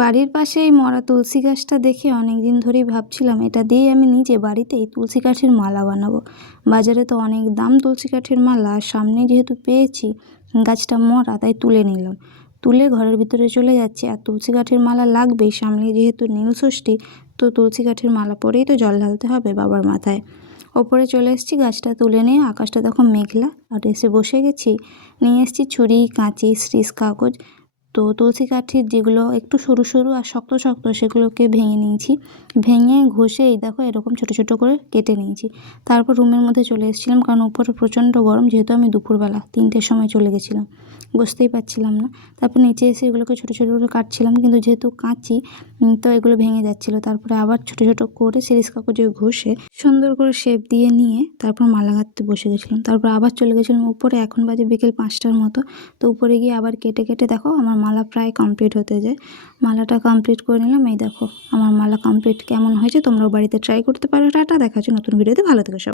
বাড়ির পাশে এই মরা তুলসী গাছটা দেখে অনেক দিন ধরেই ভাবছিলাম এটা দিয়ে আমি নিজে বাড়িতেই তুলসী কাঠের মালা বানাবো। বাজারে তো অনেক দাম তুলসী কাঠের মালা, আর সামনে যেহেতু পেয়েছি, গাছটা মরা, তাই তুলে নিলাম। তুলে ঘরের ভিতরে চলে যাচ্ছি, আর তুলসী কাঠের মালা লাগবেই, সামনে যেহেতু নীলষষ্ঠী, তো তুলসী কাঠের মালা পরেই তো জল ঢালতে হবে বাবার মাথায়। ওপরে চলে এসেছি, গাছটা তুলে নিয়ে, আকাশটা তখন মেঘলা, আর এসে বসে গেছি। নিয়ে এসেছি ছুরি, কাঁচি, সিরিজ কাগজ। তো তুলসী কাঠির যেগুলো একটু সরু সরু আর শক্ত শক্ত, সেগুলোকে ভেঙে নিয়েছি। ভেঙে ঘষে এই দেখো এরকম ছোটো ছোটো করে কেটে নিয়েছি। তারপর রুমের মধ্যে চলে এসেছিলাম, কারণ উপরে প্রচণ্ড গরম, যেহেতু আমি দুপুরবেলা 3টের সময় চলে গেছিলাম, বসতেই পারছিলাম না। তারপর নিচে এসে এগুলোকে ছোটো ছোটো করে কাটছিলাম, কিন্তু যেহেতু কাঁচি, তো এগুলো ভেঙে যাচ্ছিলো। তারপরে আবার ছোটো ছোটো করে সিরিজ কাগজে ঘষে সুন্দর করে শেপ দিয়ে নিয়ে তারপর মালা গাঁথতে বসে গেছিলাম। তারপর আবার চলে গেছিলাম উপরে, এখন বাজে বিকেল 5টার মতো। তো উপরে গিয়ে আবার কেটে কেটে দেখো আমার মালা প্রায় কমপ্লিট হতে যায়। মালাটা কমপ্লিট করে নিলাম। এই দেখো আমার মালা কমপ্লিট কেমন হয়েছে, তোমরাও বাড়িতে ট্রাই করতে পারো। টাটা, দেখা হচ্ছে নতুন ভিডিওতে। ভালো থেকো সবাই।